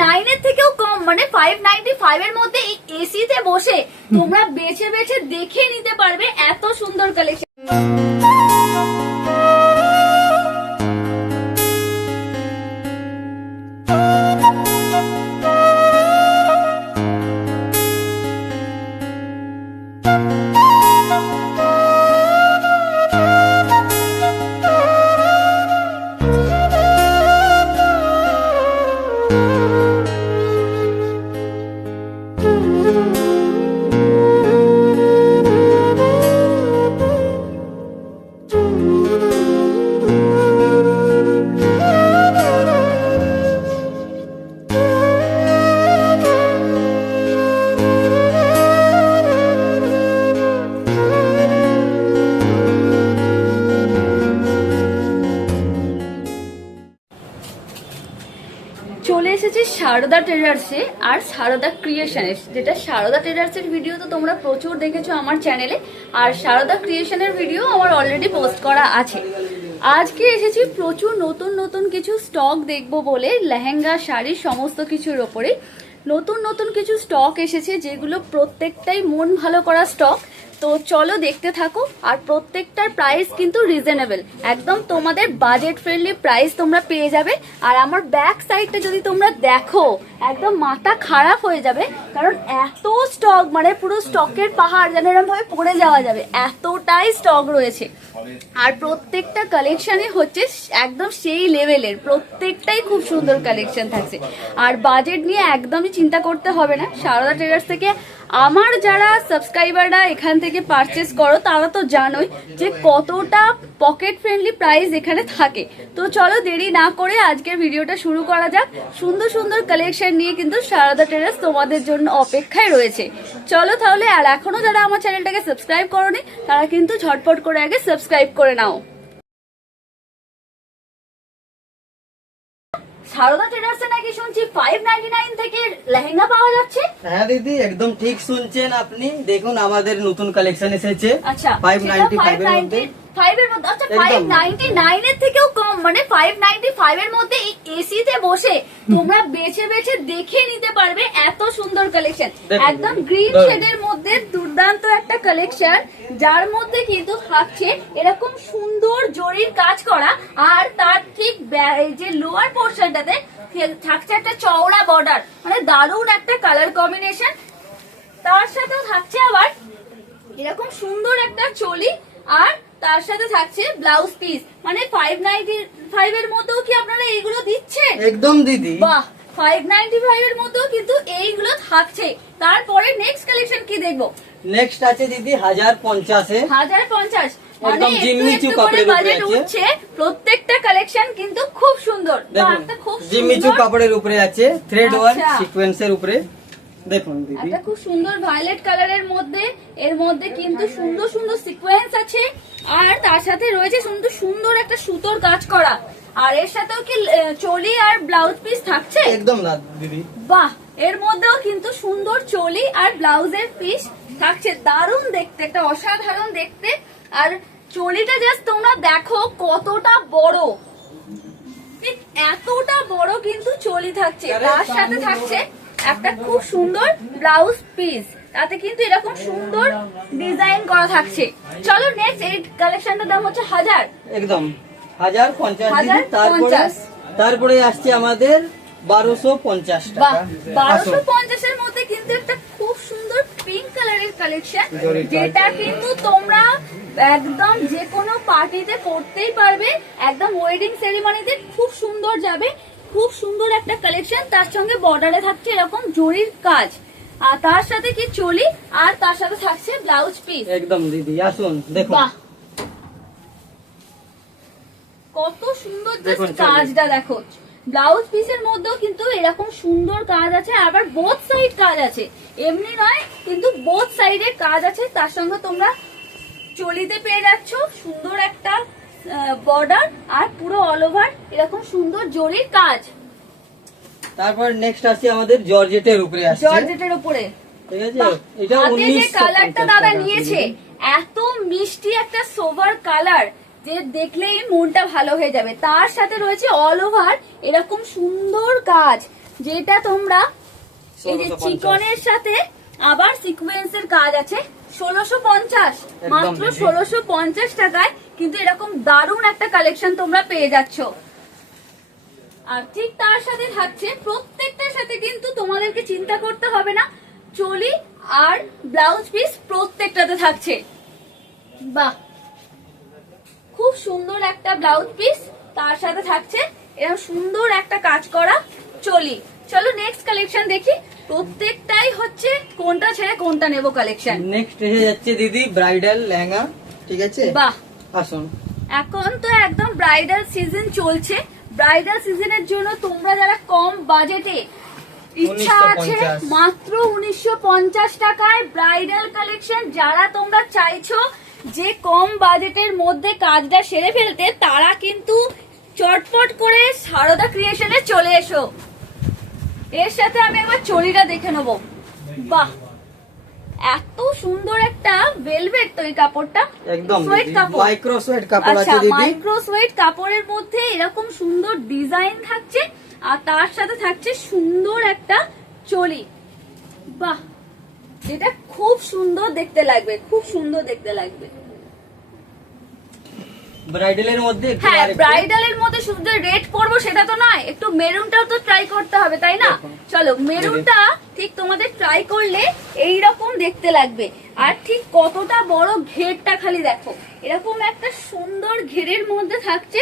নাইনের থেকেও কম মানে ফাইভ নাইনটি ফাইভ এর মধ্যে এই এসিতে বসে তোমরা বেছে বেছে দেখে নিতে পারবে এত সুন্দর কালেকশন সারদা ট্রেডার্সে আর সারদা ক্রিয়েশনে যেটা সারদা ট্রেডার্সের ভিডিও তো তোমরা প্রচুর দেখেছ আমার চ্যানেলে আর সারদা ক্রিয়েশনের ভিডিও আমার অলরেডি পোস্ট করা আছে। আজকে এসেছি প্রচুর নতুন নতুন কিছু স্টক দেখব বলে, লেহেঙ্গা, শাড়ি, সমস্ত কিছুর ওপরে নতুন নতুন কিছু স্টক এসেছে যেগুলো প্রত্যেকটাই মন ভালো করা স্টক তো চলো দেখতে থাকো, আর প্রত্যেকটার প্রাইস কিন্তু রিজনেবল একদম তোমাদের বাজেট ফ্রেন্ডলি প্রাইস তোমরা পেয়ে যাবে। আর আমার ব্যাক সাইডটা যদি তোমরা দেখো, একদম মাথা খারাপ হয়ে যাবে, কারণ এত স্টক মানে পুরো স্টকের পাহাড় যেন এরকম ভাবে পড়ে যাওয়া যাবে, এতটাই স্টক রয়েছে। আর প্রত্যেকটা কালেকশনই হচ্ছে একদম সেই লেভেলের প্রত্যেকটাই খুব সুন্দর কালেকশন থাকছে। আর বাজেট নিয়ে একদমই চিন্তা করতে হবে না। সারদা ট্রেডার্স থেকে আমার যারা সাবস্ক্রাইবাররা এখান থেকে পারচেস করো, তারা তো জানোই যে কতটা পকেট ফ্রেন্ডলি প্রাইস এখানে থাকে। তো চলো দেরি না করে আজকের ভিডিওটা শুরু করা যাক। সুন্দর সুন্দর কালেকশন নিয়ে কিন্তু সারদা টেরাস তোমাদের জন্য অপেক্ষায় রয়েছে। চলো তাহলে, আর এখনও যারা আমার চ্যানেলটাকে সাবস্ক্রাইব করোনি, তারা কিন্তু ঝটপট করে আগে সাবস্ক্রাইব করে নাও। সারদা ট্রেডার্সে নাকি শুনছি ফাইভ নাইনটি নাইন থেকে লেহেঙ্গা পাওয়া যাচ্ছে? হ্যাঁ দিদি একদম ঠিক শুনছেন আপনি। দেখুন আমাদের নতুন কালেকশন এসেছে। আচ্ছা ফাইভ নাইনটি ফাইভ এর মধ্যে। ফাইভ এর মধ্যে আচ্ছা ফাইভ নাইনটি নাইন এর থেকেও কম মানে ফাইভ নাইনটি ফাইভ এর মধ্যে এই এসিতে বসে তোমরা বেছে বেছে দেখে নিতে পারবে এত সুন্দর কালেকশন একদম গ্রিন শেডের মধ্যে দুর্দান্ত একটা কালেকশন যার মধ্যে কিন্তু থাকছে এরকম সুন্দর জরির কাজ করা আর তার ঠিক যে লোয়ার পোর্শনটাতে থাকছে একটা চওড়া বর্ডার মানে দারুণ একটা কালার কম্বিনেশন তার সাথে থাকছে আবার এরকম সুন্দর একটা চলি আর তার সাথে থাকছে ব্লাউজ পিস মানে ফাইভ নাইনটি ফাইভ এর মধ্যেও কি আপনারা এইগুলো দিচ্ছেন? একদম দিদি। বাহ ফাইভ নাইনটি ফাইভ এর মধ্যেও কিন্তু এইগুলো থাকছে। তারপরে নেক্সট কালেকশন কি দেখব? নেক্সট আছে দিদি হাজার পঞ্চাশে হাজার পঞ্চাশ। মানে প্রত্যেকটা কালেকশন কিন্তু খুব সুন্দর। খুব জিমিচু কাপড়ের উপরে আছে থ্রেড ওয়ার্ক আচ্ছা। সিকোয়েন্সের উপরে। দেখুন দিদি। একটা খুব সুন্দর ভায়োলেট কালারের মধ্যে এর মধ্যে কিন্তু সুন্দর সুন্দর সিকোয়েন্স আছে আর তার সাথে রয়েছে সুন্দর সুন্দর একটা সুতোর কাজ করা। আর এর সাথেও কি চলি আর ব্লাউজ পিস থাকছে? একদম না দিদি। বাহ এর মধ্যেও কিন্তু সুন্দর চলি আর ব্লাউজের পিস থাকছে। দারুণ দেখতে একটা অসাধারণ দেখতে। আর চলিটা জাস্ট তোমরা দেখো কতটা বড়। এতটা বড় কিন্তু চলি থাকছে। তার সাথে থাকছে একটা খুব সুন্দর ব্লাউজ পিস তাতে কিন্তু এরকম সুন্দর ডিজাইন করা থাকছে। চলো নেক্সট এই কালেকশনটার দাম হচ্ছে হাজার। একদম। হাজার পঞ্চাশ তারপরে তারপরে আসছে আমাদের বারোশো পঞ্চাশ টাকা। বারোশো পঞ্চাশের মধ্যে কিন্তু একটা খুব সুন্দর পিঙ্ক কালারের কালেকশন যেটা কিন্তু তোমরা একদম যে কোনো পার্টিতে পড়তেই পারবে। একদম ওয়েডিং সেরিমনিতে খুব সুন্দর যাবে। খুব সুন্দর একটা কালেকশন তার সঙ্গে বর্ডারে থাকছে এরকম জরির কাজ। আর তার সাথে কি চলি? আর তার সাথে থাকছে ব্লাউজ পিস একদম দিদি আসুন দেখুন। কত সুন্দর কাজটা দেখো। ব্লাউজ পিসের মধ্যেও কিন্তু এরকম সুন্দর কাজ আছে আবার বোথ সাইড কাজ আছে। এমনি নয় কিন্তু বোথ সাইডে কাজ আছে তার সঙ্গে তোমরা চলিতে পেয়ে যাচ্ছ। সুন্দর একটা বর্ডার আর পুরো অল ওভার এরকম সুন্দর জরির কাজ। তারপর নেক্সট আসছে আমাদের জর্জেটের উপরে আসছে। জর্জেটের উপরে। ঠিক আছে? বাহ, এটা হাতে যে কালারটা দাদা নিয়েছে এত মিষ্টি একটা সোভার কালার যে দেখলেই মনটা ভালো হয়ে যাবে। তার সাথে রয়েছে অল ওভার এরকম সুন্দর কাজ যেটা তোমরা এই যে চিকনের সাথে আবার সিকোয়েন্সের কাজ আছে। ষোলোশো পঞ্চাশ মাত্র। ষোলোশো পঞ্চাশ টাকায় কিন্তু এরকম দারুণ একটা কালেকশন তোমরা পেয়ে যাচ্ছ। আর ঠিক তার সাথে থাকছে প্রত্যেকটার সাথে কিন্তু তোমাদেরকে চিন্তা করতে হবে না চলি আর ব্লাউজ পিস প্রত্যেকটাতে থাকছে। বাহ! খুব সুন্দর একটা ব্লাউজ পিস তার সাথে থাকছে এরকম সুন্দর একটা কাজ করা চলি। চলো নেক্সট কালেকশন দেখি প্রত্যেকটাই হচ্ছে কোনটা ছেড়ে কোনটা নেব কালেকশন নেক্সট এসে যাচ্ছে দিদি ব্রাইডাল লেহেঙ্গা ঠিক আছে? বাহ! আসুন। এখন তো একদম ব্রাইডাল সিজন চলছে। ব্রাইডাল সিজনের জন্য তোমরা যারা কম বাজেটে ইচ্ছা আছে মাত্র উনিশশো পঞ্চাশ টাকায় ব্রাইডাল কালেকশন যারা তোমরা চাইছো যে কম বাজেটের মধ্যে কাজটা সেরে ফেলতে তারা কিন্তু চটপট করে সারদা ক্রিয়েশনে চলে এসো। এর সাথে আমি একবার চড়িটা দেখে নেব। বাহ! এত সুন্দর একটা ভেলভেট তো এই কাপড়টা। একদম সোয়েট কাপড়। মাইক্রো সোয়েট কাপড় আচ্ছা আছে দিদি। মাইক্রো সোয়েট কাপড়ের মধ্যে এরকম সুন্দর ডিজাইন থাকছে আর তার সাথে থাকছে সুন্দর একটা চলি। বাহ যেটা খুব সুন্দর দেখতে লাগবে খুব সুন্দর দেখতে লাগবে। ব্রাইডালের মধ্যে হ্যাঁ ব্রাইডালের মধ্যে শুধু রেড পরবো সেটা তো নয় একটু মেরুনটাও তো ট্রাই করতে হবে তাই না? চলো মেরুনটা ঠিক তোমাদের ট্রাই করলে এই রকম দেখতে লাগবে। আর ঠিক কতটা বড় ঘেরটা খালি দেখো। এরকম একটা সুন্দর ঘেরের মধ্যে থাকছে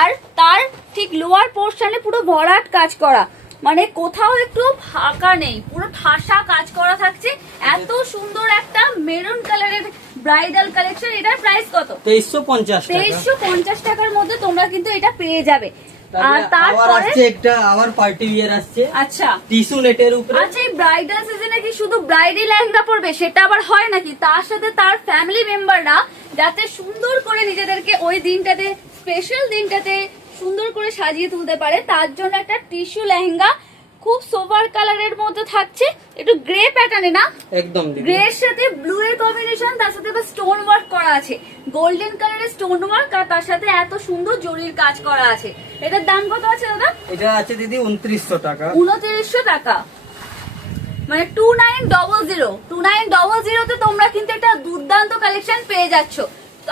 আর তার ঠিক লোয়ার পোর্শনে পুরো ভরাট কাজ করা। মানে কোথাও একটু ফাঁকা নেই। পুরো ঠাসা কাজ করা থাকছে। এত সুন্দর একটা মেরুন কালারের ব্রাইডাল কালেকশন এটার প্রাইস কত? তেইশশো পঞ্চাশ তেইশশো পঞ্চাশ টাকার মধ্যে তোমরা কিন্তু এটা পেয়ে যাবে। আর তারপরে আবার একটা আবার পার্টি বিয়ার আসছে। আচ্ছা। টিস্যু নেটের উপরে। আচ্ছা এই ব্রাইডাল সিজনে কি শুধু ব্রাইডাল লেহেঙ্গা পরবে? সেটা আবার হয় নাকি? তার সাথে তার ফ্যামিলি মেম্বাররা যাতে সুন্দর করে নিজেদেরকে ওই দিনটাতে স্পেশাল দিনটাতে সুন্দর করে সাজিয়ে তুলতে পারে। তার জন্য একটা টিস্যু লেহেঙ্গা খুব সোভার কালারের মধ্যে থাকছে। একটু গ্রে প্যাটার্নে না? একদম গ্রে এর সাথে ব্লু এর কম্বিনেশন তার সাথে স্টোন ওয়ার্ক করা আছে। গোল্ডেন কালারের স্টোন ওয়ার্ক আর তার সাথে এত সুন্দর জরির কাজ করা আছে। এটার দাম কত আছে দাদা? এটা আছে দিদি উনত্রিশশো টাকা। উনত্রিশশো টাকা। মানে two nine double zero two nine double জিরোতে তোমরা কিন্তু একটা দুর্দান্ত কালেকশন পেয়ে যাচ্ছ।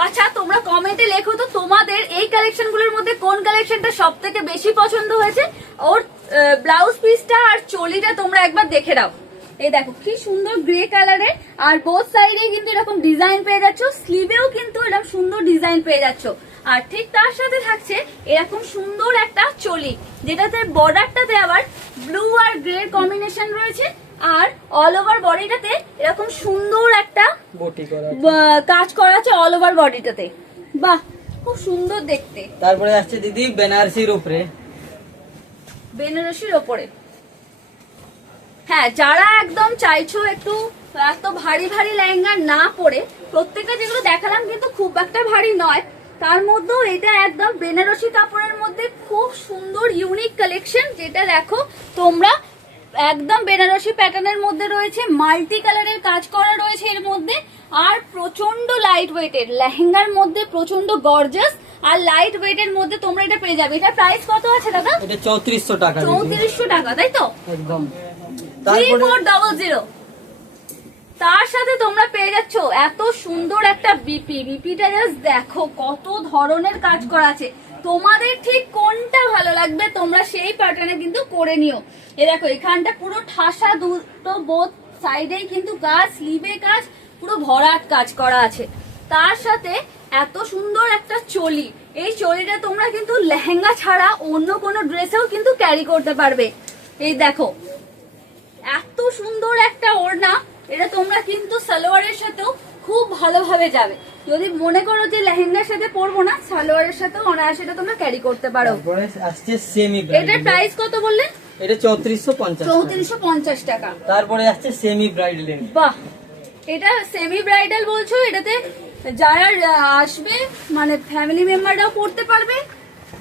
আচ্ছা তোমরা কমেন্টে লেখো তো তোমাদের এই কালেকশনগুলোর মধ্যে কোন কালেকশনটা সব থেকে বেশি পছন্দ হয়েছে? ওর ব্লাউজ পিসটা আর চলিটা তোমরা একবার দেখে দাও এই দেখো, কি সুন্দর গ্রে কালারের আর বোথ সাইডে কিন্তু এরকম ডিজাইন পেয়ে যাচ্ছ স্লিভেও কিন্তু এরকম সুন্দর ডিজাইন পেয়ে যাচ্ছ। আর ঠিক তার সাথে থাকছে এরকম সুন্দর একটা চলি যেটাতে বর্ডারটাতে আবার ব্লু আর গ্রে কম্বিনেশন রয়েছে। আর অল ওভার বডিটাতে এরকম সুন্দর একটা বটি করা কাজ করা আছে অল ওভার বডিটাতে বাহ খুব সুন্দর দেখতে। তারপরে আসছে দিদি বেনারসির উপরে। বেনারসির ওপরে। হ্যাঁ যারা একদম চাইছো একটু এত ভারী ভারী লেহেঙ্গা না পরে প্রত্যেকটা যেগুলো দেখালাম কিন্তু খুব একটা ভারী নয় তার মধ্যেও এটা একদম বেনারসি কাপড়ের মধ্যে খুব সুন্দর ইউনিক কালেকশন যেটা দেখো তোমরা একদম বেনারসি প্যাটার্নের মধ্যে রয়েছে মাল্টি কালারের কাজ করা রয়েছে এর মধ্যে আর প্রচণ্ড লাইট ওয়েটের লেহেঙ্গার মধ্যে প্রচণ্ড গর্জাস আর লাইট ওয়েটের মধ্যে তোমরা এটা পেয়ে যাবে। এটা প্রাইস কত আছে দাদা? এটা চৌত্রিশশো টাকা দিদি। চৌত্রিশশো টাকা তাই তো? একদম। থ্রি তারপরে ফোর ডবল জিরো তার সাথে তোমরা পেয়ে যাচ্ছ এত সুন্দর একটা বিপি বিপিটা জাস্ট দেখো কত ধরনের কাজ করা আছে। তোমাদের ঠিক কোনটা ভালো লাগবে তোমরা সেই প্যাটার্নে কিন্তু করে নিও। এ দেখো, এখানটা পুরো ঠাসা দুটো বোধ সাইডেই কিন্তু কাজ স্লিভে কাজ পুরো ভরাট কাজ করা আছে। তার সাথে এত সুন্দর একটা চলি। এই চলিটা তোমরা কিন্তু লেহেঙ্গা ছাড়া অন্য কোনো ড্রেসেও কিন্তু ক্যারি করতে পারবে। এই দেখো, এত সুন্দর একটা ওড়না, এটা তোমরা কিন্তু সালোয়ারের সাথেও খুব ভালোভাবে যাবে। যদি মনে করো যে লেহেঙ্গার সাথে পরবো না সালোয়ারের সাথেও অনায়াসে এটা তোমরা ক্যারি করতে পারো। তারপরে আসছে সেমি এটার প্রাইস কত বললে? এটা চৌত্রিশশো পঞ্চাশ টাকা। চৌত্রিশশো পঞ্চাশ টাকা। তারপরে আসছে সেমি ব্রাইডাল বাহ! এটা সেমি ব্রাইডাল বলছো এটাতে যারা আসবে মানে ফ্যামিলি মেম্বাররাও পড়তে পারবে।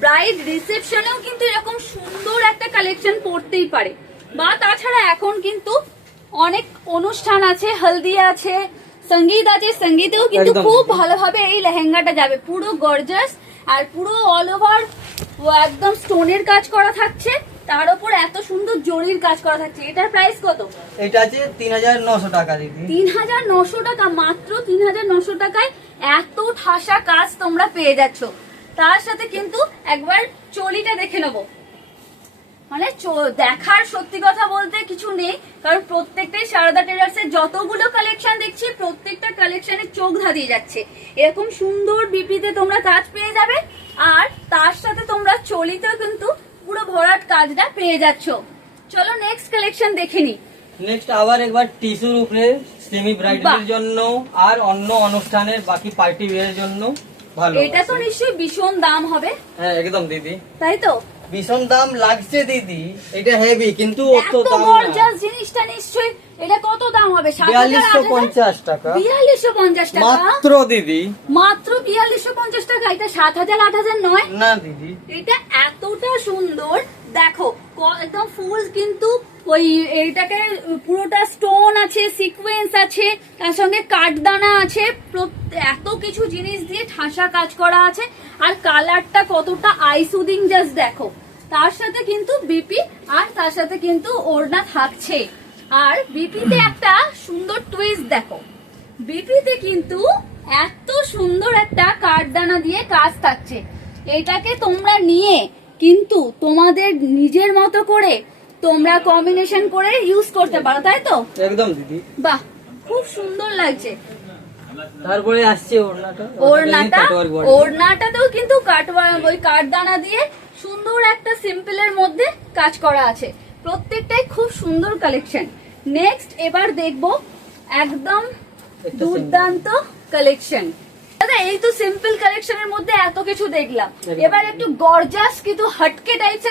ব্রাইড রিসেপশনেও কিন্তু এরকম সুন্দর একটা কালেকশন পড়তেই পারে। বা তাছাড়া এখন কিন্তু অনেক অনুষ্ঠান আছে হলদি আছে সংগীত আছে সঙ্গীতেও কিন্তু খুব ভালোভাবে এই লেহেঙ্গাটা যাবে। পুরো গর্জাস আর পুরো অল ওভার একদম স্টোনের কাজ করা থাকছে। তার উপর এত সুন্দর জরির কাজ করা থাকছে। এটার প্রাইস কত? এটা আছে তিন হাজার নশো টাকা দিদি। তিন হাজার নশো টাকা মাত্র তিন হাজার নশো টাকায় এত ঠাসা কাজ তোমরা পেয়ে যাচ্ছ। তার সাথে কিন্তু একবার চলিটা দেখে নেব। মানে দেখার সত্যি কথা বলতে কিছু নেই কারণ প্রত্যেকটাই সারদা টেলার্সের যতগুলো কালেকশন দেখছি প্রত্যেকটা কালেকশনের চোখ ধাঁধিয়ে যাচ্ছে। এরকম সুন্দর বিপিতে তোমরা কাজ পেয়ে যাবে আর তার সাথে তোমরা চলিতেও কিন্তু পুরো ভরাট কাজটা পেয়ে যাচ্ছ। চলো নেক্সট কালেকশন দেখে নিই। নেক্সট আবার একবার টিস্যুর উপরে সেমি ব্রাইডালের বাহ। জন্য আর অন্য অনুষ্ঠানের বাকি পার্টি বিয়ের জন্য ভালো। এটা তো। নিশ্চয়ই ভীষণ দাম হবে। হ্যাঁ একদম দিদি। তাই তো? ভীষণ দাম লাগছে দিদি। এটা হেভি কিন্তু অত দাম গর্জাস জিনিসটা নিশ্চয়ই। এটা কত দাম হবে? বিয়াল্লিশশো পঞ্চাশ টাকা। বিয়াল্লিশশো পঞ্চাশ টাকা? মাত্র দিদি। মাত্র বিয়াল্লিশশো পঞ্চাশ টাকা? এটা সাত হাজার আট হাজার নয়? না দিদি। এটা এতটা সুন্দর। দেখো একদম ফুল কিন্তু ওই এইটাকে পুরোটা স্টোন আছে সিকোয়েন্স আছে, তার সঙ্গে কাঠদানা আছে এত কিছু জিনিস দিয়ে ঠাসা কাজ করা আছে, আর কালারটা কতটা আইসুদিং জাস্ট দেখো। তার সাথে কিন্তু বিপি আর তার সাথে কিন্তু ওড়না থাকছে। আর বিপিতে একটা সুন্দর টুইস্ট দেখো। বিপিতে কিন্তু এত সুন্দর একটা কাঠদানা দিয়ে কাজ থাকছে। এটাকে তোমরা নিয়ে কিন্তু তোমাদের নিজের মতো করে তোমরা কম্বিনেশন করে ইউজ করতে পারো তাই তো? একদম দিদি। বাহ খুব সুন্দর লাগছে। তারপরে আসছে ওড়নাটা। ওড়নাটা ওড়নাটাতেও কিন্তু কাট ওই কাঠদানা দিয়ে সুন্দর একটা সিম্পলের মধ্যে কাজ করা আছে। প্রত্যেকটাই খুব সুন্দর কালেকশন নেক্সট এবার দেখব একদম দুর্দান্ত কালেকশন কিন্তু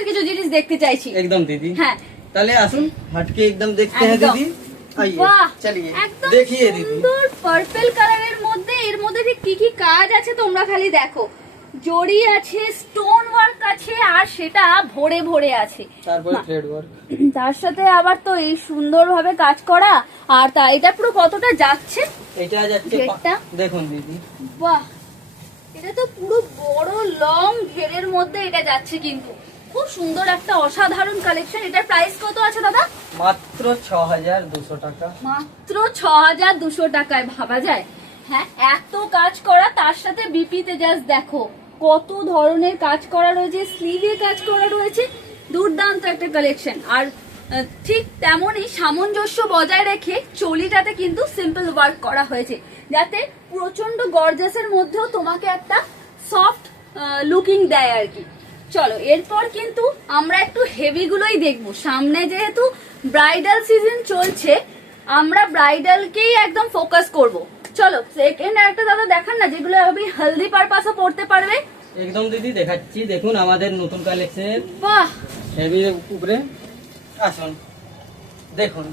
কিছু জিনিস দেখতে চাইছি। একদম হ্যাঁ। তাহলে আসুন কালারের মধ্যে এর মধ্যে কি কি কাজ আছে তোমরা খালি দেখো। জড়ি আছে স্টোন ওয়ার্ক আছে আর সেটা ভরে ভরে আছে। তারপরে থ্রেড ওয়ার্ক তার সাথে আবার তো এই সুন্দরভাবে কাজ করা আর তা এটা পুরো কতটা যাচ্ছে? এটা যাচ্ছে দেখুন দিদি। বাহ! এটা তো পুরো বড় লং ঘেরের মধ্যে এটা যাচ্ছে কিন্তু। খুব সুন্দর একটা অসাধারণ কালেকশন এটার প্রাইস কত আছে দাদা? মাত্র ছ হাজার দুশো টাকা। মাত্র ছ হাজার দুশো টাকায় ভাবা যায়। হ্যাঁ এত কাজ করা তার সাথে বিপিতে জাস্ট দেখো। কত ধরনের কাজ করা রয়েছে স্লিভে কাজ করা রয়েছে, দুর্দান্ত একটা কালেকশন আর ঠিক তেমনই সামঞ্জস্য বজায় রেখে চলিটাতে কিন্তু সিম্পল ওয়ার্ক করা হয়েছে। যাতে প্রচণ্ড গর্জাসের মধ্যেও তোমাকে একটা সফট লুকিং দেয় আর কি। চলো, এরপর কিন্তু আমরা একটু হেভি গুলোই দেখব। সামনে যেহেতু ব্রাইডাল সিজন চলছে, আমরা ব্রাইডালকেই একদম ফোকাস করব। চলো সেকেন্ড একটা দাদা দেখান না যেগুলো আমি হেলদি পারপাসও পড়তে পারবে। একদম দিদি দেখাচ্ছি। দেখুন আমাদের নতুন কালেকশনের বাহ! হেভি উপরে। আসুন। দেখুন।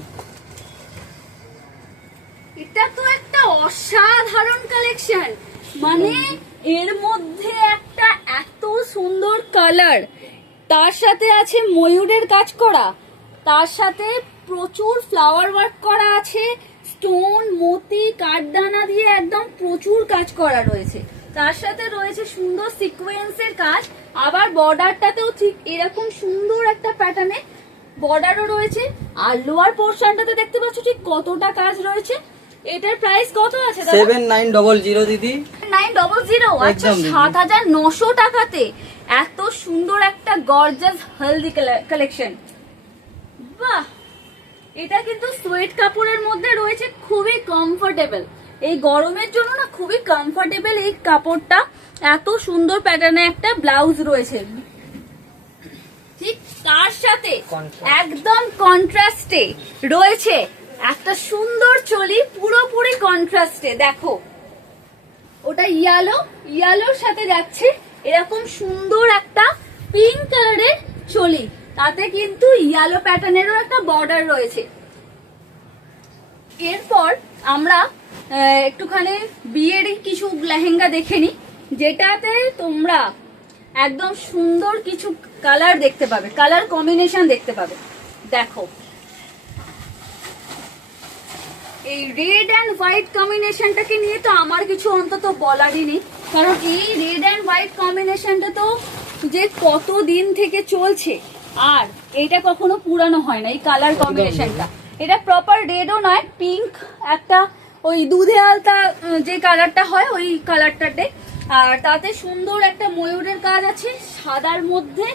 এটা তো একটা অসাধারণ কালেকশন মানে এর মধ্যে একটা এত সুন্দর কালার তার সাথে আছে ময়ূরের কাজ করা। তার সাথে প্রচুর ফ্লাওয়ার ওয়ার্ক করা আছে। স্টোন মতি কাঠদানা দিয়ে একদম প্রচুর কাজ করা রয়েছে। তার সাথে রয়েছে সুন্দর সিকোয়েন্সের কাজ। আবার বর্ডারটাতেও ঠিক এরকম সুন্দর একটা প্যাটার্নে বর্ডারও রয়েছে। আর লোয়ার পোর্শনটাতে দেখতে পাচ্ছ ঠিক কতটা কাজ রয়েছে। এটার প্রাইস কত আছে দাদা? সেভেন নাইন ডবল জিরো দিদি। নাইন ডবল জিরো আচ্ছা একদম দিদি। সাত হাজার নশো টাকাতে এত সুন্দর একটা গর্জাস হেলদি কালেকশন বাহ! এটা কিন্তু সোয়েট কাপড়ের মধ্যে রয়েছে খুবই কমফোর্টেবল এই গরমের জন্য না খুবই কমফোর্টেবল এই কাপড়টা। এত সুন্দর প্যাটার্নে একটা ব্লাউজ রয়েছে। ঠিক তার সাথে একদম কন্ট্রাস্টে রয়েছে একটা সুন্দর চলি পুরোপুরি কন্ট্রাস্টে দেখো ওটা ইয়ালো ইয়ালোর সাথে যাচ্ছে এরকম সুন্দর একটা পিঙ্ক কালারের চলি। তাতে কিন্তু ইয়ালো প্যাটার্নেরও একটা বর্ডার রয়েছে। এরপর আমরা একটুখানি বিয়েরই কিছু লেহেঙ্গা দেখে নিই, যেটাতে তোমরা একদম সুন্দর কিছু কালার দেখতে পাবে কালার কম্বিনেশন দেখতে পাবে। দেখো। এই রেড অ্যান্ড হোয়াইট কম্বিনেশনটাকে নিয়ে তো আমার কিছু অন্তত বলারই নেই, কারণ এই রেড অ্যান্ড হোয়াইট কম্বিনেশনটা তো যে কত দিন থেকে চলছে আর এইটা কখনো পুরানো হয় না, এই কালার কম্বিনেশনটা এটা প্রপার রেডও নয় পিঙ্ক একটা ওই দুধে আলতা যে কালারটা হয়, ওই কালারটাতে আর তাতে সুন্দর একটা ময়ূরের কাজ আছে, সাদার মধ্যে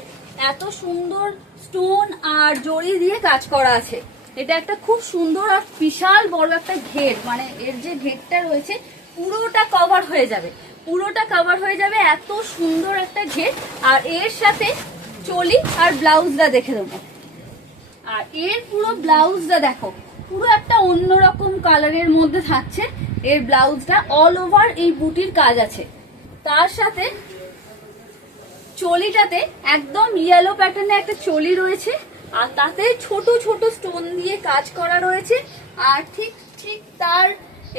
এত সুন্দর স্টোন আর জড়ি দিয়ে কাজ করা আছে। এটা একটা খুব সুন্দর আর বিশাল বড় একটা ঘের মানে এর যে ঘেরটা রয়েছে, পুরোটা কভার হয়ে যাবে। পুরোটা কভার হয়ে যাবে এত সুন্দর একটা ঘের। আর এর সাথে চলি আর ব্লাউজটা দেখে দেবো আর এর পুরো ব্লাউজটা দেখো, পুরো একটা অন্যরকম কালারের মধ্যে থাকছে। এর ব্লাউজটা অল ওভার এই বুটির কাজ আছে। তার সাথে চলিটাতে একদম ইয়েলো প্যাটার্নে একটা চলি রয়েছে, আর তাতে ছোট ছোট স্টোন দিয়ে কাজ করা রয়েছে। আর ঠিক ঠিক তার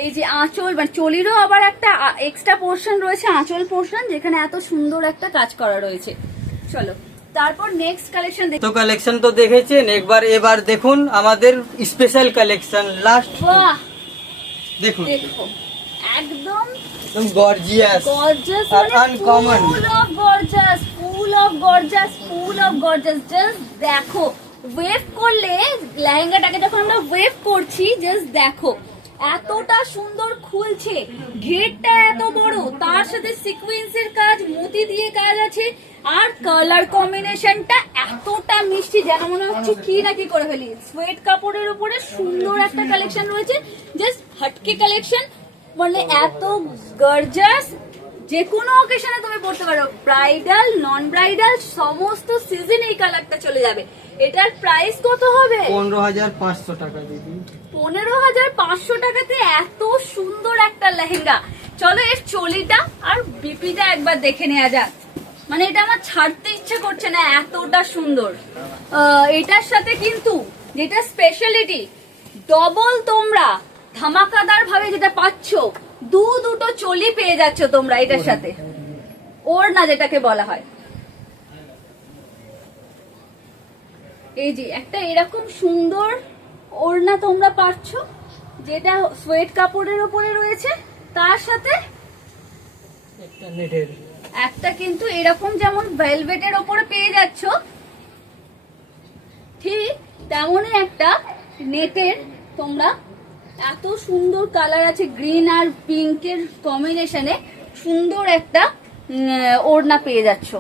এই যে আঁচল মানে চলিরও আবার একটা এক্সট্রা পোর্শন রয়েছে, আঁচল পোর্শন যেখানে এত সুন্দর একটা কাজ করা রয়েছে। চলো। তারপর নেক্সট কালেকশন তো কালেকশন তো দেখেছেন? একবার এবার দেখুন আমাদের স্পেশাল কালেকশন লাস্ট বাহ! দেখুন। দেখো। একদম একদম গর্জিয়াস gorgeous আর মানে uncommon। full of gorgeous full of gorgeous full of gorgeous just দেখো ওয়েভ করলে লেহেঙ্গাটাকে যখন আমরা ওয়েভ করছি জাস্ট দেখো এতটা সুন্দর খুলছে। ঘেরটা এত বড় তার সাথে সিকোয়েন্সের কাজ মতি দিয়ে কাজ আছে। আর কালার কম্বিনেশনটা এতটা মিষ্টি যেন মনে হচ্ছে কি না কি করে ফেলি। সোয়েট কাপড়ের উপরে সুন্দর একটা কালেকশন রয়েছে। জাস্ট হটকে কালেকশন মানে এত গর্জাস যে কোনো অকেশনে তুমি পড়তে পারো। ব্রাইডাল নন ব্রাইডাল সমস্ত সিজন এই কালারটা চলে যাবে। এটার প্রাইস কত হবে? পনেরো হাজার পাঁচশো টাকা দিদি। পনেরো হাজার পাঁচশো টাকাতে এত সুন্দর একটা লেহেঙ্গা। চলো এর চলিটা আর বিপিটা একবার দেখে নেওয়া যাক। মানে এটা আমার ছাড়তে ইচ্ছে করছে না এতটা সুন্দর। এটার সাথে কিন্তু যেটা স্পেশালিটি ডবল তোমরা ধামাকাদার ভাবে যেটা পাচ্ছ দু দুটো চলি পেয়ে যাচ্ছ তোমরা এটার সাথে। ওর না যেটাকে বলা হয়। এই যে একটা এরকম সুন্দর ওড়না তোমরা পাচ্ছ যেটা সোয়েট কাপড়ের উপরে রয়েছে তার সাথে একটা নেটের একটা কিন্তু এরকম যেমন ভেলভেটের ওপরে পেয়ে যাচ্ছ, ঠিক তেমনই একটা নেটের তোমরা এত সুন্দর কালার আছে গ্রিন আর পিঙ্কের কম্বিনেশনে সুন্দর একটা ওড়না পেয়ে যাচ্ছ।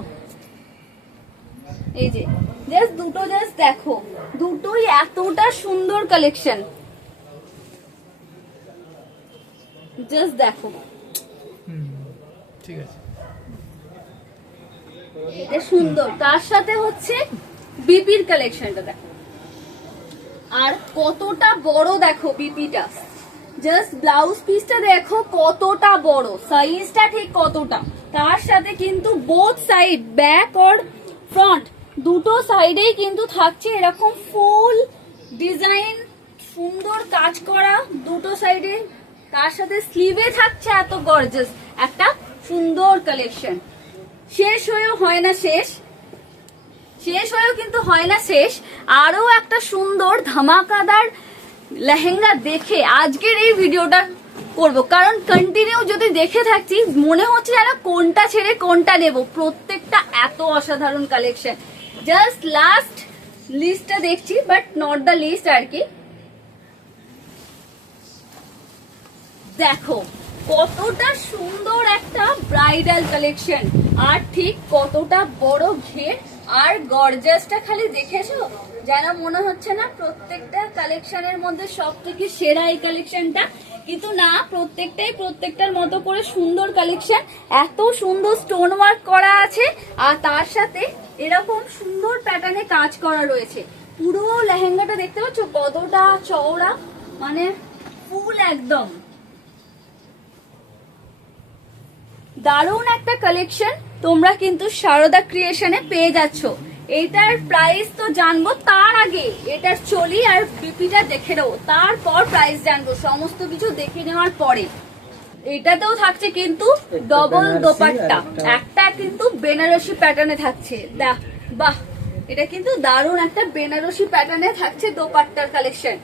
এই যে জাস্ট দুটো জাস্ট দেখো, দুটোই এতটা সুন্দর কালেকশন জাস্ট দেখো। ঠিক আছে। এটা সুন্দর। তার সাথে হচ্ছে বিপির কালেকশনটা দেখো। আর কতটা বড় দেখো বিপিটা। জাস্ট ব্লাউজ পিসটা দেখো কতটা বড়। সাইজটা ঠিক কতটা। তার সাথে কিন্তু both side back or front দুটো সাইডেই কিন্তু থাকছে এরকম ফুল ডিজাইন সুন্দর কাজ করা দুটো সাইডে তার সাথে স্লিভে থাকছে এত গর্জাস একটা সুন্দর কালেকশন শেষ হয়েও হয় না শেষ। শেষ হয়েও কিন্তু হয় না শেষ। আরও একটা সুন্দর ধামাকাদার লেহেঙ্গা দেখে আজকের এই ভিডিওটা করব। কারণ কন্টিনিউ যদি দেখে থাকছি, মনে হচ্ছে যেন কোনটা ছেড়ে কোনটা নেব। প্রত্যেকটা এত অসাধারণ কালেকশন জাস্ট লাস্ট লিস্টটা দেখছি বাট নট দ্য লিস্ট আর কি। দেখো কতটা সুন্দর একটা ব্রাইডাল কালেকশন আর ঠিক কতটা বড় ঘের। আর গর্জাসটা খালি দেখেছ? যেন মনে হচ্ছে না প্রত্যেকটা কালেকশনের মধ্যে সব থেকে সেরা এই কালেকশনটা কিন্তু না, প্রত্যেকটাই প্রত্যেকটার মতো করে সুন্দর কালেকশন এত সুন্দর স্টোন ওয়ার্ক করা আছে। আর তার সাথে এরকম সুন্দর প্যাটার্নে কাজ করা রয়েছে। পুরো লেহেঙ্গাটা দেখতে পাচ্ছ? কতটা চওড়া। মানে ফুল একদম। দারুণ একটা কালেকশন তোমরা কিন্তু সারদা ক্রিয়েশনে পেয়ে যাচ্ছ। এটার প্রাইস তো জানব তার আগে। এটার চলি আর বিপিটা দেখে নেব। তারপর প্রাইস জানব। সমস্ত কিছু দেখে নেওয়ার পরে। এটাতেও থাকছে কিন্তু ডবল দোপাট্টা। একটা- কিন্তু বেনারসি প্যাটার্নে থাকছে। দেখ বাহ! এটা কিন্তু দারুণ একটা বেনারসি প্যাটার্নে থাকছে দোপাট্টার কালেকশন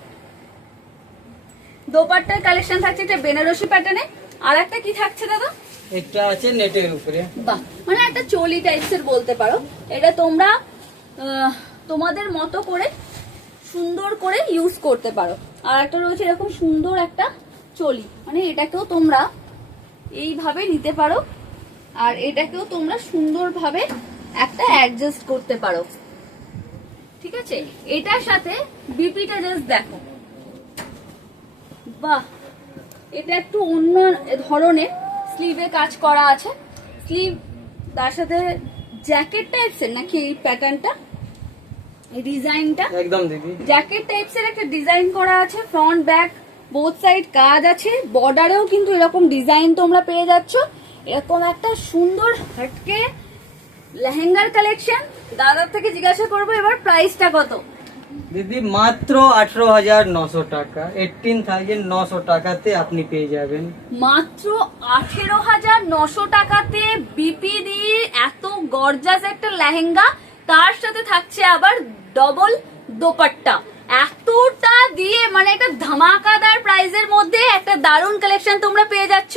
দোপাট্টার কালেকশন থাকছে একটা বেনারসি প্যাটার্নে আর একটা কি থাকছে দাদা? একটা আছে নেটের উপরে। বাহ মানে একটা চলি টাইপস এর বলতে পারো। এটা তোমরা তোমাদের মতো করে সুন্দর করে ইউজ করতে পারো। আর একটা রয়েছে এরকম সুন্দর একটা চলি। মানে এটাকেও তোমরা এইভাবে নিতে পারো, আর এটাকেও তোমরা সুন্দরভাবে একটা অ্যাডজাস্ট করতে পারো। ঠিক আছে? এটার সাথে বিপিটা জাস্ট দেখো। বাহ, এটা একটু অন্য ধরনের। স্লিভে কাজ করা আছে। স্লিভ তার সাথে জ্যাকেট টাইপসের নাকি এই প্যাটার্নটা এই ডিজাইনটা একদম দিদি। জ্যাকেট টাইপসের একটা ডিজাইন করা আছে ফ্রন্ট ব্যাক বোথ সাইড কাজ আছে। বর্ডারেও কিন্তু এরকম ডিজাইন তোমরা পেয়ে যাচ্ছ। এরকম একটা সুন্দর হটকে লেহেঙ্গার কালেকশন দাদার থেকে জিজ্ঞাসা করব এবার প্রাইসটা কত? দিদি, মাত্র আঠারো হাজার নশো টাকা। এইটিন থাউজেন্ড নশো টাকাতে আপনি পেয়ে যাবেন। মাত্র আঠেরো হাজার নশো টাকাতে বিপি দিয়ে এত গর্জাস একটা লেহেঙ্গা, তার সাথে থাকছে আবার ডবল দোপাট্টা। এতটা দিয়ে মানে একটা ধামাকাদার প্রাইজের মধ্যে একটা দারুণ কালেকশন তোমরা পেয়ে যাচ্ছ।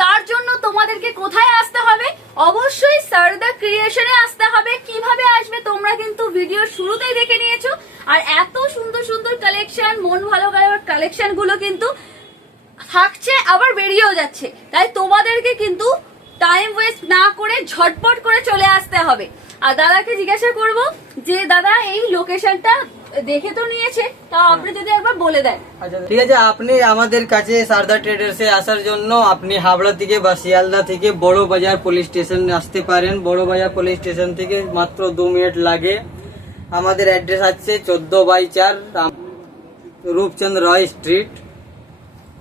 তার জন্য তোমাদেরকে কোথায় আসতে হবে? অবশ্যই সারদা ক্রিয়েশনে আসতে হবে। কীভাবে আসবে তোমরা কিন্তু ভিডিও শুরুতেই দেখে নিয়েছো। আর এত সুন্দর সুন্দর কালেকশন মন ভালো কালেকশনগুলো কিন্তু থাকছে, আবার বেরিয়েও যাচ্ছে। তাই তোমাদেরকে কিন্তু টাইম ওয়েস্ট না করে ঝটপট করে চলে আসতে হবে। আর দাদাকে জিজ্ঞাসা করব যে, দাদা, এই লোকেশনটা দেখে তো নিয়েছে, তাও আপনি যদি একবার বলে দেন। আচ্ছা ঠিক আছে, আপনি আমাদের কাছে সারদা ট্রেডার্সে আসার জন্য আপনি হাবড়া থেকে বা শিয়ালদা থেকে বড় বাজার পুলিশ স্টেশন আসতে পারেন। বড় বাজার পুলিশ স্টেশন থেকে মাত্র দু মিনিট লাগে। আমাদের অ্যাড্রেস আছে চোদ্দ বাই চার রূপচন্দ্র রয় স্ট্রিট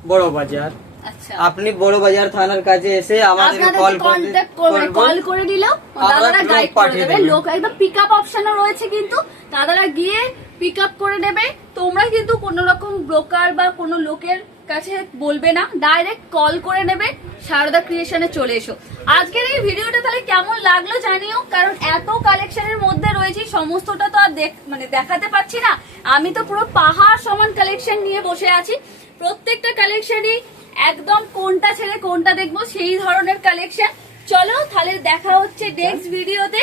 বড় বাজার। আচ্ছা। আপনি বড় বাজার থানার কাছে এসে আমাদের কল কল করে দিলেও দাদারা গাইড করে দেবে। লোক একদম পিক আপ অপশনও রয়েছে কিন্তু। দাদারা গিয়ে পিক আপ করে নেবে তোমরা কিন্তু কোনো রকম ব্রোকার বা কোনো লোকের কাছে বলবে না ডাইরেক্ট কল করে নেবে, সারদা ক্রিয়েশনে চলে এসো। আজকের এই ভিডিওটা তাহলে কেমন লাগল জানিও, কারণ এত কালেকশনের মধ্যে রয়েছে, সমস্তটা তো আর মানে দেখাতে পাচ্ছি না। আমি তো পুরো পাহাড় সমান কালেকশন নিয়ে বসে আছি। প্রত্যেকটা কালেকশনই একদম কোনটা ছেড়ে কোনটা দেখব, সেই ধরনের কালেকশন চলো, তাহলে দেখা হচ্ছে নেক্সট ভিডিওতে